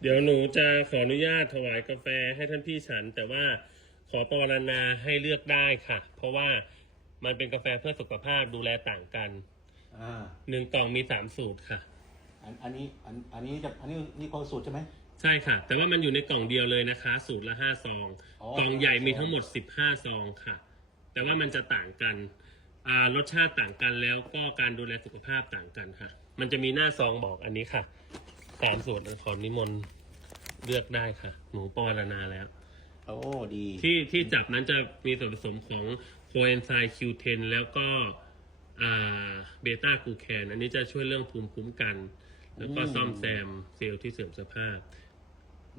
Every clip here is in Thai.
เดี๋ยวหนูจะขออนุญาตถวายกาแฟให้ท่านพี่ฉัน แต่ว่าขอปรารณาให้เลือกได้ค่ะ เพราะว่ามันเป็นกาแฟเพื่อสุขภาพดูแลต่างกันอ่าหนึ่งกล่องมีสามสูตรค่ะ อันอันนี้อันอันนี้จะอันนี้นี่เขาสูตรใช่ไหม ใช่ค่ะ แต่ว่ามันอยู่ในกล่องเดียวเลยนะคะ สูตรละห้าซอง อ๋อ กล่องใหญ่มีทั้งหมดสิบห้าซองค่ะ แต่ว่ามันจะต่างกันอ่ารสชาติต่างกันแล้วก็การดูแลสุขภาพต่างกันค่ะ มันจะมีหน้าซองบอกอันนี้ค่ะ สามสูตรขอนิมนต์เลือกได้ค่ะ หนูปรารณาแล้ว โอ้ดีที่ที่จับนั้นจะมีส่วนผสมของโคเอนไซม์ Q10 แล้วก็อ่าเบต้ากลูแคนอันนี้จะช่วยเรื่องภูมิคุ้มกัน แล้วก็ซ่อมแซมเซลล์ที่เสื่อมสภาพ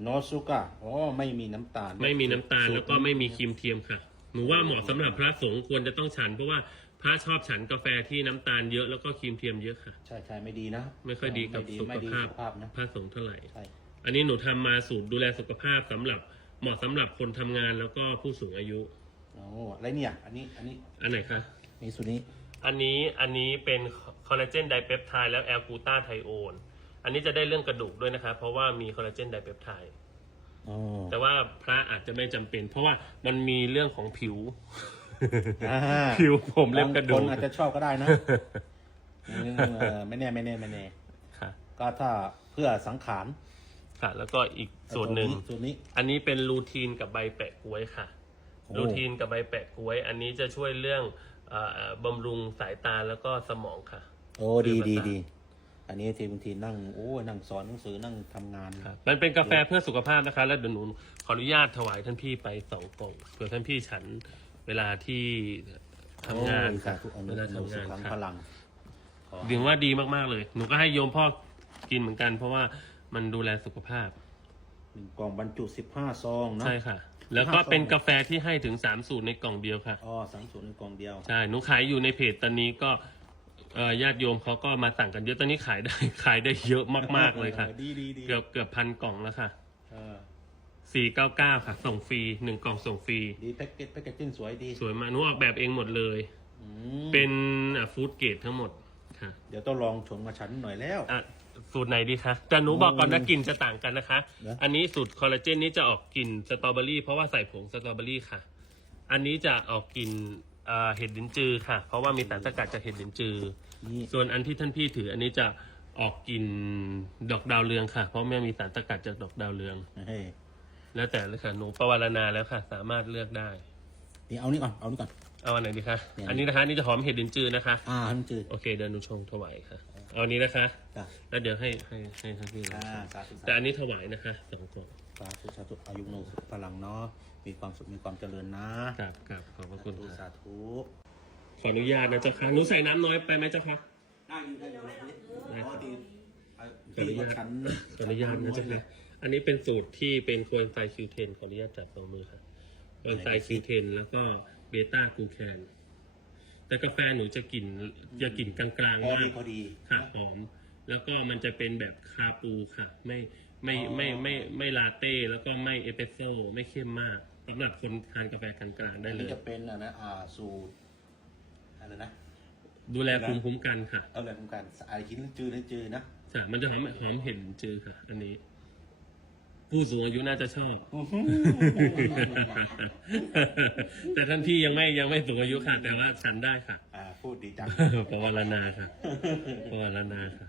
โนซุกะอ๋อไม่มีน้ำตาล ไม่มีน้ำตาลสูรแล้วก็ไม่มีครีมเทียมค่ะ หนูว่าเหมาะสำหรับพระสงฆ์ควรจะต้องฉัน เพราะว่า พระชอบฉันกาแฟที่น้ำตาลเยอะแล้วก็ครีมเทียมเยอะค่ะ ใช่ใช่ไม่ดีนะไม่ค่อยดีกับไม่สุขไม่ดีภาพสุขภาพนะพระสงฆ์เท่าไหร่ ใช่อันนี้หนูทำมาสูตรดูแลสุขภาพสำหรับเหมาะสำหรับคนทำงานแล้วก็ผู้สูงอายุ โอ้อะไรเนี่ยอันนี้อันนี้อันไหนคะมีสูตรนี้ อันนี้อันนี้เป็นคอลลาเจนไดเปปไทด์แล้วแอลกูตาไทโอน อันนี้จะได้เรื่องกระดูกด้วยนะคะ เพราะว่ามีคอลลาเจนไดเปปไทด์อ๋อแต่ว่าพระอาจจะไม่จำเป็น เพราะว่ามันมีเรื่องของผิว อ่าผิวผมเล็บกระดูบางกคนอาจจะชอบก็ได้นะเออไม่แน่ไม่แน่ไม่แน่ค่ะ ก็ถ้าเพื่อสังขารค่ะ แล้วก็อีกส่วนหนึ่งสูตรนี้ อันนี้เป็นลูทีนกับใบแปะกล้วยค่ะ โอ้ลูทีนกับใบแปะกล้วย อันนี้จะช่วยเรื่องเอ่อบำรุงสายตาแล้วก็สมองค่ะ โอ้ดีดีดีอันนี้ทีบางทีนั่งโอ้นั่งสอนหนังสือนั่งทำงานครับมันเป็นกาแฟเพื่อสุขภาพนะคะ แล้วเดี๋ยวหนูขออนุญาตถวายท่านพี่ไปสองกล่องเผื่อท่านพี่ฉัน เวลาที่ทำงานโอ้ยค่ะสาธุอนุเวลาโมททำงานสุขังค่ะ พลังขอถึงว่าดีมาก ๆ เลย หนูก็ให้โยมพ่อกินเหมือนกัน เพราะว่ามันดูแลสุขภาพ หนึ่งกล่องบรรจุสิบห้าซองเนาะ ใช่ค่ะ แล้วก็เป็นกาแฟที่ให้ถึงสามสูตรในกล่องเดียวค่ะ อ๋อสังสูตรในกล่องเดียว ใช่ หนูขายอยู่ในเพจตอนนี้ก็เอ่อญาติโยมเขาก็มาสั่งกันเยอะ ตอนนี้ขายได้ ขายได้เยอะมาก ๆ เลยค่ะ ดีดีดีเกือบเกือบพันกล่องแล้วค่ะ เออ สี่เก้าเก้าค่ะ ส่งฟรีหนึ่งกล่องส่งฟรี ดีแพ็กเกจแพ็กเกจจิ้งสวยดี สวยมากหนูออกแบบเองหมดเลย อืมเป็นฟู้ดเกรดทั้งหมดค่ะเดี๋ยวต้องลองชงมาฉันหน่อยแล้ว อะสูตรไหนดีคะแต่หนูบอกก่อนนะกลิ่นจะต่างกันนะคะเหรออันนี้สูตรคอลลาเจนนี้จะออกกลิ่นสตรอเบอรี่เพราะว่าใส่ผงสตรอเบอรี่ค่ะ อันนี้จะออกกลิ่นอ่าเห็ดลิ้นจือค่ะ เพราะว่ามีสารสกัดจากเห็ดลิ้นจือ นี่ส่วนอันที่ท่านพี่ถืออันนี้จะออกกลิ่นดอกดาวเรืองค่ะ เพราะไม่มีสารสกัดจากดอกดาวเรือง เฮ้ย แล้วแต่เลยค่ะหนูประวารณาแล้วค่ะ สามารถเลือกได้นี่เอานี่ก่อน เอานี่ก่อน เอาอันไหนดีคะ เนี่ย อันนี้นะคะนี่จะหอมเห็ดลิ้นจือนะคะ อ่าให้มันจืด โอเคเดินหนูชงถวายค่ะ เอาอันนี้นะคะ จ้ะ แล้วเดี๋ยวให้ให้ให้ท่านพี่ลองอ่าชมสาธุสาแต่ธุอันนี้ถวายนะคะสองกล่องสาธุสาธุอายุโนสุขพลังเนาะ มีความสุข มีความเจริญนะกราบกราบขอบพระคุณสาธุค่ะ สาธุขออนุญาตนะเจ้าค่ะหนูใส่น้ำน้อยไปไหมเจ้าค่ะ ได้อยู่ได้อยู่ได้ครับดีขออนุญาตฉันขออนุญาตนะเจ้าค่ะ อันนี้เป็นสูตรที่เป็นโคเอนไซม์คิวเทนขออนุญาตจับสองมือค่ะโคเอนไซม์คิวเทนแล้วก็เบต้ากลูแคน แต่กาแฟหนูจะกลิ่นจะกลิ่นกลางพๆอมาดีกพอดีค่ะหอม แล้วก็มันจะเป็นแบบคาปูค่ะ ไม่ไม่ไม่ไม่ไม่ลาเต้แล้วก็ไม่เอสเปรสโซ่ไม่เข้มมากสำหรับคนทานกาแฟกลางๆได้อันเลนี้ยจะเป็นอะไรนะอ่าสูตรอะไรนะดูแลภูมิคุ้มกันค่ะเอาอะไรของกันไอ้ชิ้นจืดนี่จืดนะใช่มันจะหอมหอมเห็นจือค่ะ อันนี้ ผู้สูงอายุน่าจะชอบ แต่ท่านพี่ยังไม่ยังไม่สูงอายุค่ะ แต่ว่าฉันได้ค่ะ อ่าพูดดีจังปวารณาค่ะปวารณาค่ะ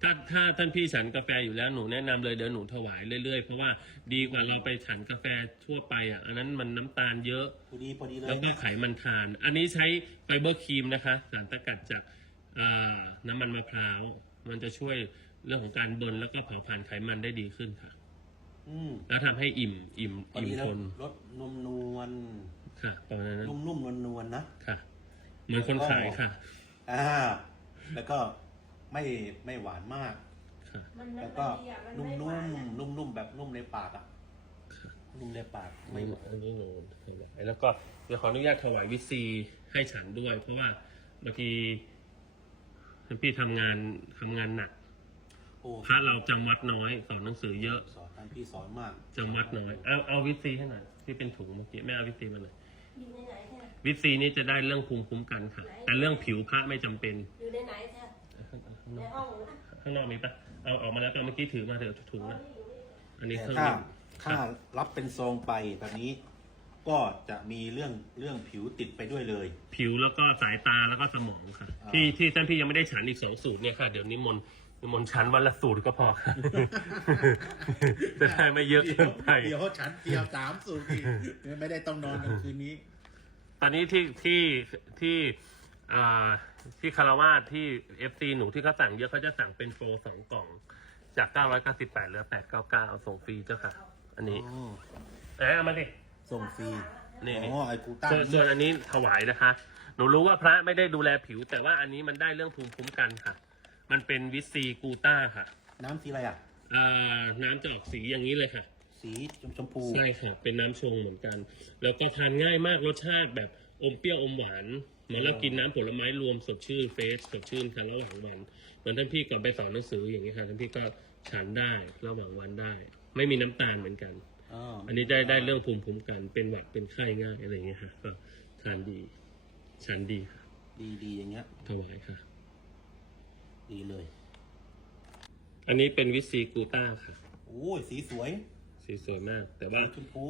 ถ้าถ้าท่านพี่ฉันกาแฟอยู่แล้วหนูแนะนำเลยเดี๋ยวหนูถวายเรื่อยๆ เพราะว่าดีกว่าเราไปฉันกาแฟทั่วไปอะ อันนั้นมันน้ำตาลเยอะ พอดีพอดีเลยแล้วก็ไขมันทาน อันนี้ใช้ไฟเบอร์ครีมนะคะ สารสกัดจากอ่าน้ำมันมะพร้าว มันจะช่วย เรื่องของการเบิร์นแล้วก็เผาผลาญไขมันได้ดีขึ้นค่ะ อืมแล้วทำให้อิ่ม อิ่มพออิ่มดีแล้ทวนรสนุ่มนวลค่ะประมาณนั้นนุ่มนุ่มนวลนวลๆนะค่ะ เหมือนคนขายค่ะ อ่า แล้วก็ไม่ไม่หวานมาก ค่ะ มันแล้วมันก็ดีอะมันนุ่มไม่หนุ่วานมอะนุ่มนุ่มๆแบบนุ่มในปากอะนุ่มในปากไม่ไม่หวานอันนี้หนูถวายแล้วก็เดี๋ยวขออนุญาตถวายวิซีให้ฉันด้วย เพราะว่าบางทีท่านพี่ทำงานทำงานหนัก โอ้พระเราจำวัดน้อยสอนหนังสือเยอะสอนท่านพี่สอนมากจำวัดน้อย เอาเอาวิซีให้หน่อยที่เป็นถุงเมื่อกี้ไม่เอาวิซีมาเลยอยู่ในไหนแท้วิซีนี่จะได้เรื่องภูมิคุ้มกันค่ะ แต่เรื่องผิวพระไม่จำเป็นอยู่ในไหนแท้ในห้องนะข้างนอกมีปะเอาออกมาแล้วปะเมื่อกี้ถือมาเดี๋ยวถุงนะอันนี้แต่เครื่องถ้านี้ถ้ารับเป็นซองไปแบบนี้ ก็จะมีเรื่องเรื่องผิวติดไปด้วยเลย ผิวแล้วก็สายตาแล้วก็สมองค่ะอ่าที่ที่ท่านพี่ยังไม่ได้ฉันอีกสองสูตรเนี่ยค่ะ เดี๋ยวนิมนต์นิ มนต์ฉันวันละสูตรก็พอค่ะจะได้ไม่เยอะเกินไป เดี๋ยวฉันเตรียมสามสูตรอีกไม่ได้ต้องนอนกลางคืนนี้ ตอนนี้ที่ที่ที่อ่าที่คาราวาสที่เอฟซีหนูที่เขาสั่งเยอะเขาจะสั่งเป็นโฟร์สองกล่อง จาก998เหลือ899ส่งฟรีเจ้าค่ะ อันนี้เอ้ยเอามาดิส่งฟรีนี่อ๋นี่อไอ้กูต้าส่วนส่วนอันนี้ถวายนะคะ หนูรู้ว่าพระไม่ได้ดูแลผิว แต่ว่าอันนี้มันได้เรื่องภูมิคุ้มกันค่ะ มันเป็นวิตซีกูต้าค่ะ น้ำสีอะไรอะ เอ่อน้ำจะออกสีอย่างนี้เลยค่ะ สีชมชมพู ใช่ค่ะ เป็นน้ำชงเหมือนกัน แล้วก็ทานง่ายมากรสชาติแบบอมเปรี้ยวอมหวาน เหมือนเรากินน้ำผลไม้รวมสดชื่นเฟสสดชื่นค่ะระหว่างวัน เหมือนท่านพี่ก่อนไปสอนหนังสืออย่างนี้ค่ะท่านพี่ก็ฉันได้ระหว่างวันได้ ไม่มีน้ำตาลเหมือนกันอ๋ออันนี้ได้ได้เรื่องภูมิคุ้มกันเป็นหวัดเป็นไข้ง่ายอะไรอย่างเงี้ยค่ะก็ทานดี ฉันดีค่ะดีดีอย่างเงี้ยถวายค่ะ ดีเลย อันนี้เป็นวิตซีกูต้าค่ะ โอ้ยสีสวย สีสวยมาก แต่ว่าชมพู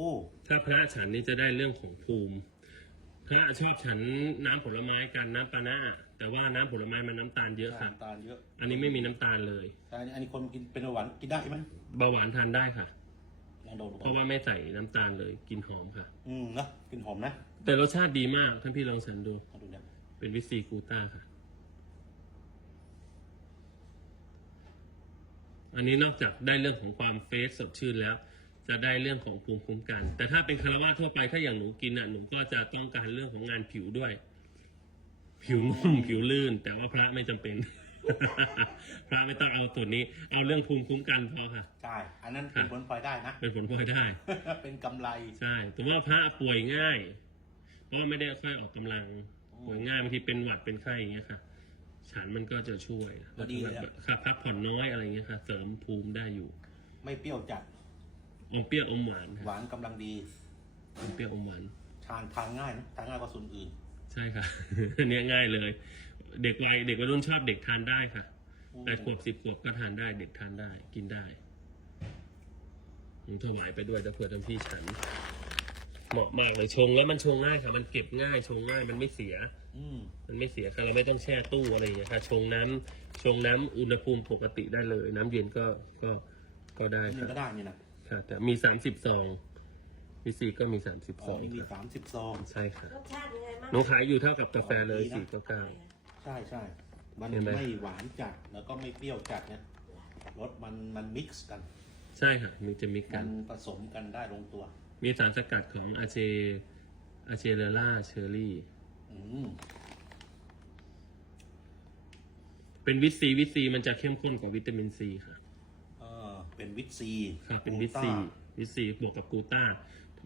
ถ้าพระฉันนี่จะได้เรื่องของภูมิ พระชอบฉันน้ำผลไม้กันน้ำปานะแต่ว่าน้ำผลไม้มันน้ำตาลเยอะค่ะ น้ำตาลเยอะ อันนี้ไม่มีน้ำตาลเลย แต่อันนี้อันนี้คนกินเป็นเบาหวานกินได้ไหมเบาหวานทานได้ค่ะ ลองดูดูเพราะว่าไม่ใส่น้ำตาลเลย กินหอมค่ะ อืมเนาะกินหอมนะ แต่รสชาติดีมากท่านพี่ลองฉันดูมาดูเนี่ย เป็นวิตซีกูต้าค่ะ อันนี้นอกจากได้เรื่องของความเฟสสดชื่นแล้ว จะได้เรื่องของภูมิคุ้มกัน แต่ถ้าเป็นคารวะทั่วไปถ้าอย่างหนูกินอะหนูก็จะต้องการเรื่องของงานผิวด้วย ผิวนุ่มผิวลื่น แต่ว่าพระไม่จำเป็น พระไม่ต้องเอาส่วนนี้ เอาเรื่องภูมิคุ้มกันพอค่ะ ใช่ อันนั้นเป็นผลพลอยได้นะ เป็นผลพลอยได้ เป็นกำไร ใช่แต่ว่าพระป่วยง่าย เพราะว่าไม่ได้ค่อยออกกำลังป่วยง่ายบางทีเป็นหวัดเป็นไข้อย่างเงี้ยค่ะ ฉันมันก็จะช่วยก็ดีเลยอะแบบค่ะพักผ่อนน้อยอะไรเงี้ยค่ะ เสริมภูมิได้อยู่ ไม่เปรี้ยวจัด อมเปรี้ยวอมหวานหค่ะวานกำลังดี อมเปรี้ยวอมหวาน ทานทานง่ายนะทานง่ายกว่าส่วนอื่น ใช่ค่ะ อันเนี้ยง่ายเลย เด็กวัยเด็กวัยรุ่นชอบเด็กทานได้ค่ะอืม แปดขวบสิบขวบก็ทานได้ เด็กทานได้ กินได้ผมถวายไปด้วยแต่เผื่อทำพี่ฉัน เหมาะมากเลยชงแล้วมันชงง่ายค่ะ มันเก็บง่ายชงง่ายมันไม่เสีย อืมมันไม่เสียค่ะเราไม่ต้องแช่ตู้อะไรอย่างเงี้ยค่ะ ชงน้ำชงน้ำอุณหภูมิปกติได้เลย น้ำเย็นก็ก็ก็ได้นี่ค่ะก็ได้นี่นะค่ะ แต่มีสามสิบซองวิซีก็มีสามสิบอ๋ซอองนี่มีค่ะสามสิบซอง ใช่ค่ะรสชาติยังไงบ้างหนูขายอยู่เท่ากับกาแฟเลยดีนะสี่เก้าเก้า ใช่ใช่ มันเห็นไหม ไม่หวานจัดแล้วก็ไม่เปรี้ยวจัดเนี่ยรสมันมันมิกซ์กัน ใช่ค่ะมันจะมีกัมันนผสมกันได้ลงตัว มีสารสกัดของอาเจอาเจเรล่าเชอรี่ อืมเป็นวิตซีวิตซีมันจะเข้มข้นกว่าวิตามินซีค่ะ เออเป็นวิตซีค่ะเป็นวิตกูซีต้าวิตซีบวกกับกูต้า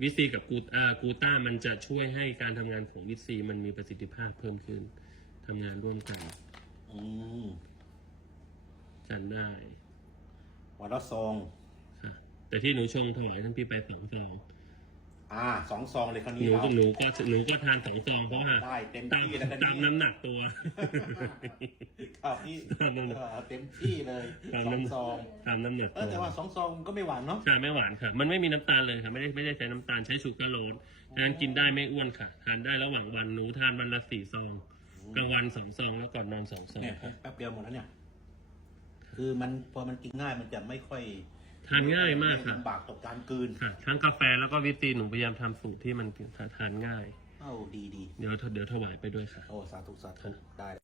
วิตซีกับกูอ่ากูต้ามันจะช่วยให้การทำงานของวิตซีมันมีประสิทธิภาพเพิ่มขึ้นทำงานร่วมกันอืมจันได้วันละซองค่ะ แต่ที่หนูชงถวายท่านพี่ไปสองซอง อ่าสองซองเลยคราวหนี้นูเราก็หนูก็หนูก็ทานสองซองเพราะว่าได้เต็มตามที่แล้วกันตามน้ำหนักตัวครับนี่ตามน้ำหนักเออเต็มที่เลยตามสองน้ำซองตามน้ำหนักเอตัอวแต่ว่าสองซองก็ไม่หวานเนาะใช่ไม่หวานค่ะ มันไม่มีน้ำตาลเลยค่ะไม่ได้ไม่ได้ใช้น้ำตาลใช้ชูการ์โรสดังนั้นกินได้ไม่อ้วนค่ะทานได้ระหว่างวันหนูทานวันละสี่ซองกลางวันสองซองแล้วก่อนนอนสองซองเนี่ยค่ะแป๊บเดียวหมดแล้วเนี่ย คือมันพอมันกินง่ายมันจะไม่ค่อย ทานง่ายมากค่ะ ลำบากต่อการกลืนค่ะ ทั้งกาแฟแล้วก็วิตซีหนูพยายามทำสูตรที่มันทานง่าย เอ้าดีดีเดี๋ยวเดี๋ยวถวายไปด้วยค่ะโอ้สาธุสาธุได้